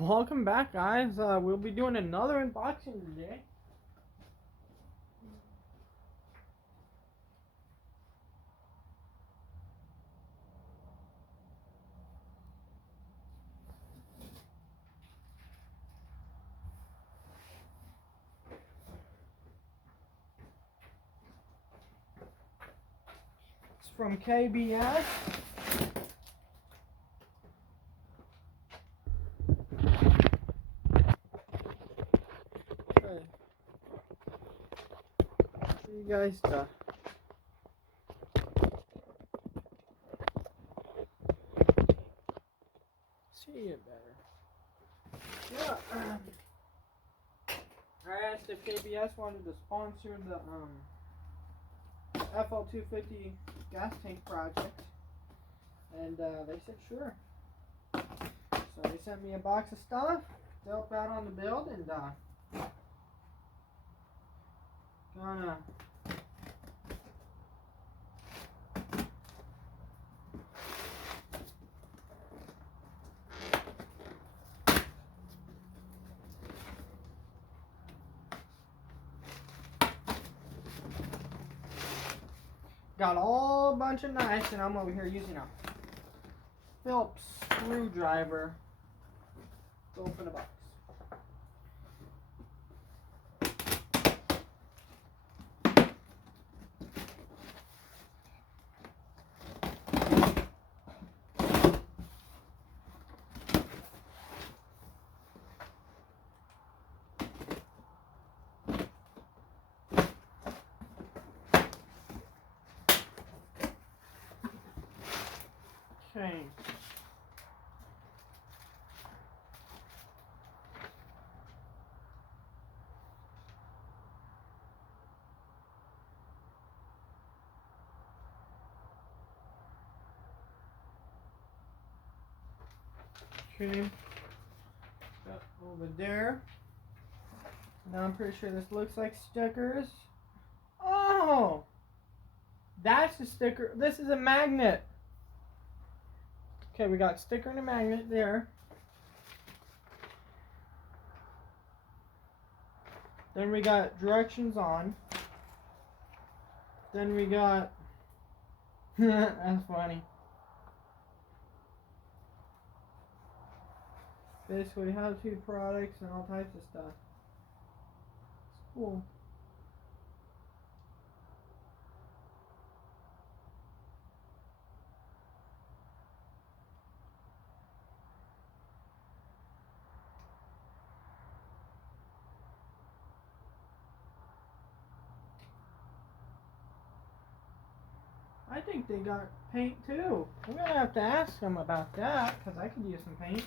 Welcome back, guys. We'll be doing another unboxing today. It's from KBS. Okay. For you guys to see it better. Yeah. I asked if KBS wanted to sponsor the FL250 gas tank project, and they said sure. So they sent me a box of stuff to help out on the build, and gonna got all bunch of knives, and I'm over here using a Phillips screwdriver to open a box. Okay. Okay. Got over there. Now I'm pretty sure this looks like stickers. Oh! That's the sticker. This is a magnet. Okay, we got sticker and a magnet there. Then we got directions on. Then we got that's funny. Basically how-to products and all types of stuff. It's cool. I think they got paint too. I'm gonna have to ask them about that because I could use some paint.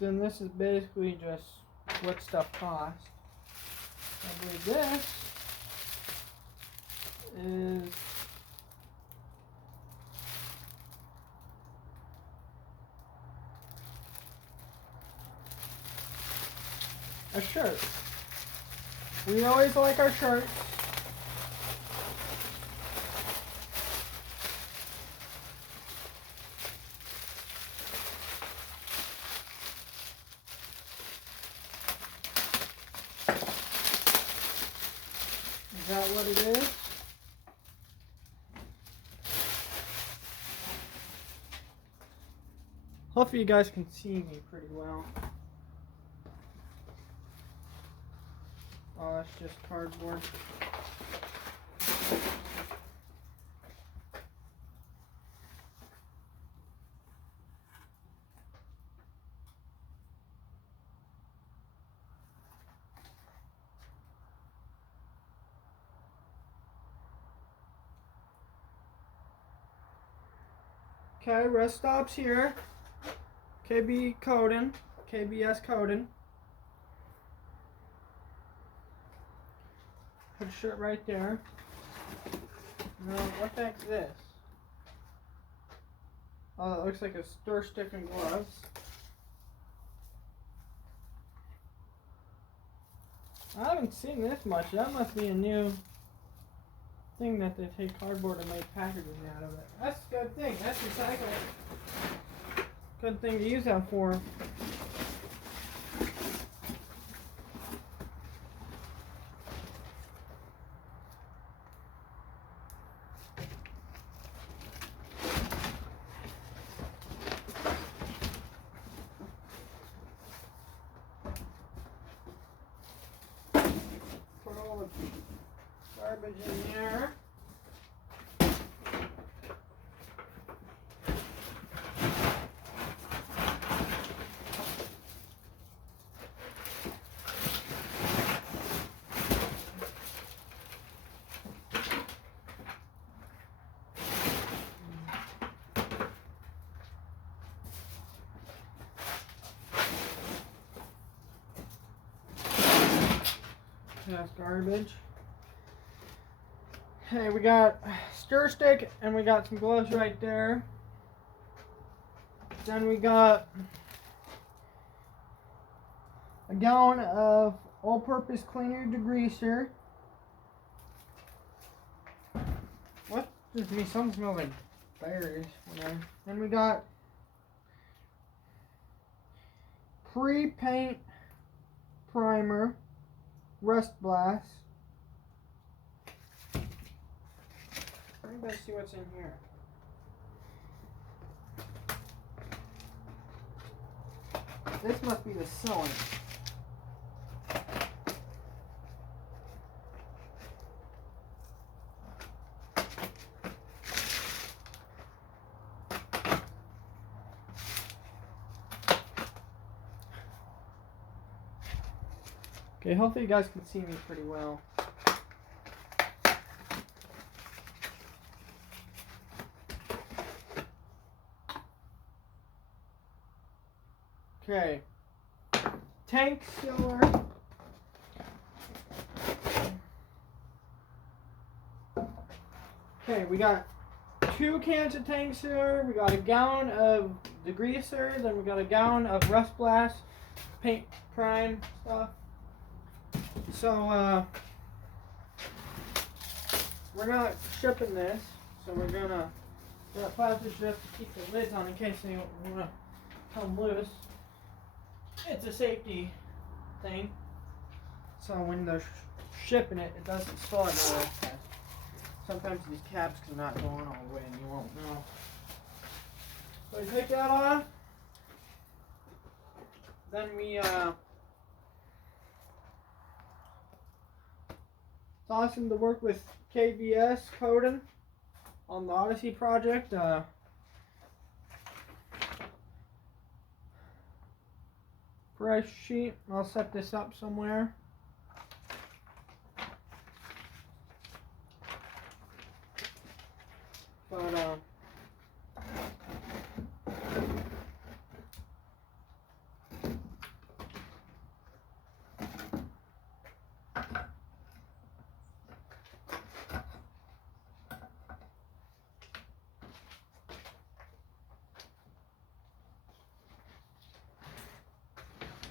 Then this is basically just what stuff costs. I believe this is a shirt. We always like our shirts. Is that what it is? Hopefully you guys can see me pretty well. Oh, that's just cardboard. Okay, rest stops here. KBS Coatings. Put a shirt right there. Now, what the heck is this? Oh, it looks like a stir stick and gloves. I haven't seen this much. That must be a new thing that they take cardboard and make packaging out of it. That's a good thing. That's recycling. Good thing to use that for. Put all the garbage in there. That's garbage. Hey, we got stir stick and we got some gloves right there. Then we got a gallon of all-purpose cleaner degreaser. What does me? Something smells like berries. Then we got pre-paint primer, rust blast. Let's see what's in here. This must be the cylinder. Okay, hopefully you guys can see me pretty well. Okay, tank sealer. Okay, we got 2 cans of tank sealer, we got a gallon of degreaser, then we got a gallon of rust blast, paint prime stuff. So, we're not shipping this, so we're gonna plastic strip to keep the lids on in case they wanna come loose. It's a safety thing, so when they're shipping it, it doesn't start all that fast. Sometimes these caps cannot go on all the way and you won't know. So we take that off. Then we it's awesome to work with KBS Coatings on the Odyssey project. Price sheet. I'll set this up somewhere. But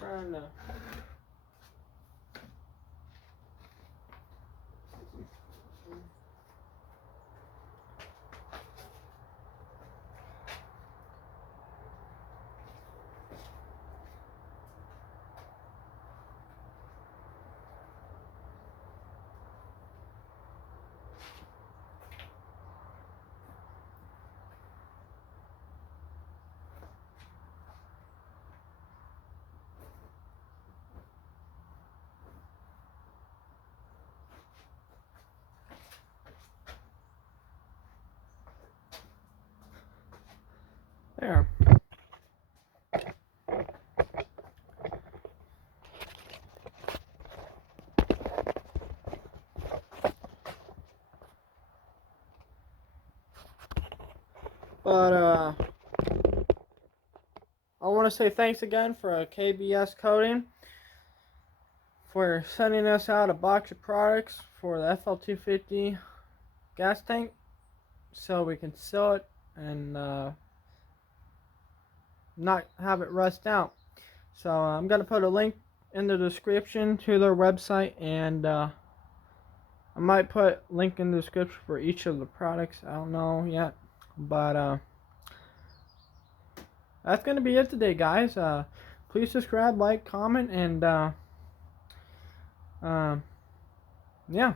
trying to there. But I want to say thanks again for KBS Coating for sending us out a box of products for the FL250 gas tank so we can seal it and not have it rust out. So I'm going to put a link in the description to their website and I might put link in the description for each of the products. I don't know yet, but that's gonna be it today, guys. Please subscribe, like, comment, and yeah.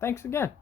Thanks again.